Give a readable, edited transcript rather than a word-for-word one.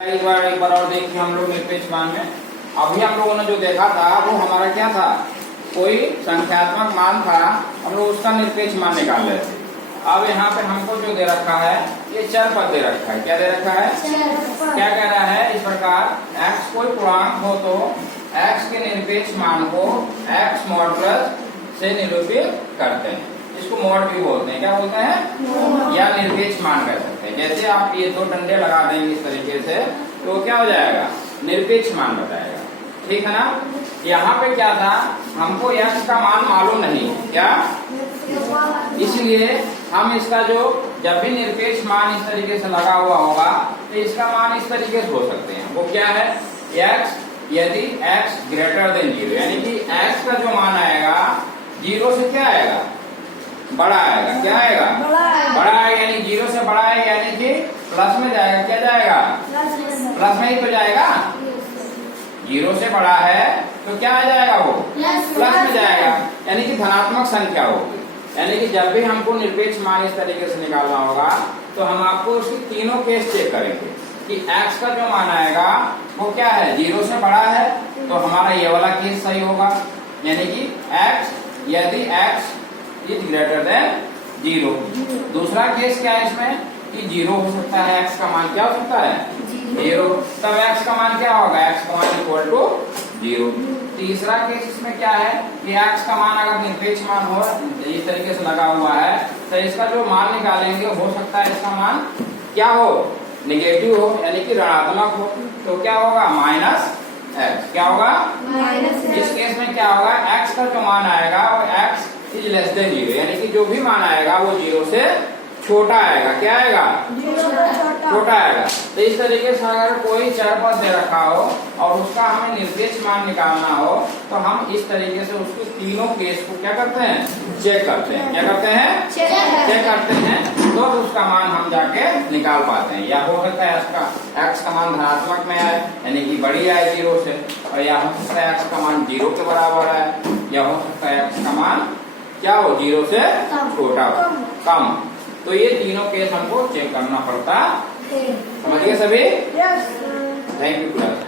एक बार और देखिए हम लोग निरपेक्ष मान में अभी हम लोगों ने जो देखा था वो हमारा क्या था, कोई संख्यात्मक मान था, हम लोग उसका निरपेक्ष मान निकाल रहे थे। अब यहाँ पे हमको जो दे रखा है ये चर पद दे रखा है। क्या दे रखा है? क्या कह रहा है इस प्रकार, x कोई पूर्णांक हो तो x के निरपेक्ष मान को x मॉडुलस से निरूपित करते हैं। इसको मॉड भी बोलते हैं। क्या बोलते हैं? या निरपेक्ष मान कह सकते हैं। जैसे आप ये दो डंडे लगा देंगे इस तरीके से तो क्या हो जाएगा, निरपेक्ष मान बताएगा। ठीक है ना। यहाँ पे क्या था, हमको x का मान मालूम नहीं क्या, इसलिए हम इसका जो जब भी निरपेक्ष मान इस तरीके से लगा हुआ होगा तो इसका मान इस तरीके से हो सकते हैं। वो क्या है, x यदि x ग्रेटर देन 0, यानी कि x का जो मान आएगा 0 से क्या आएगा, बड़ा आएगा। क्या आएगा? बड़ा आएगा, यानी 0 से बड़ा है, यानी कि प्लस में जाएगा। क्या जाएगा? प्लस में ही तो जाएगा। 0 से बड़ा है तो क्या आ जाएगा, वो प्लस में जाएगा, यानी कि धनात्मक संख्या होगी। यानी कि जब भी हमको निरपेक्ष मान इस तरीके से निकालना होगा तो हम आपको उसकी तीनों केस चेक करेंगे कि x का जो मान आएगा वो क्या है, 0 से बड़ा है तो हमारा ये वाला केस सही होगा, यानी कि x यदि x इज ग्रेटर देन 0। दूसरा केस क्या है इसमें कि 0 हो सकता है, x का मान क्या हो सकता है, 0, तब x का मान क्या होगा, x का मान इक्वल टू 0। तीसरा केस इसमें क्या है कि x का मान अगर निरपेक्ष मान हो, इस तरीके से लगा हुआ है तो इसका जो मान निकालेंगे हो सकता है इसका मान क्या हो, निगेटिव हो, यानी कि ऋणात्मक हो। तो क्या होगा, माइनस x। क्या होगा? इस केस में क्या होगा, x का जो मान आएगा वो x इज लेस देन 0, यानी कि जो भी मान आएगा वो 0 से छोटा आएगा। क्या आएगा? छोटा आएगा। तो इस तरीके से अगर कोई चर पद दे रखा हो और उसका हमें निरपेक्ष मान निकालना हो तो हम इस तरीके से उसके तीनों केस को क्या करते हैं, चेक करते हैं। क्या करते हैं? चेक करते हैं, तो उसका मान हम जाके निकाल पाते हैं। या हो सकता है x का मान धनात्मक में आए, यानी कि बड़ी आए 0 से, और या हो सकता है x का मान 0 के बराबर आए, या हो सकता है x का मान क्या हो, 0 से छोटा हो, कम। तो ये तीनों केस हमको चेक करना पड़ता। समझ गए सभी? Thank you class.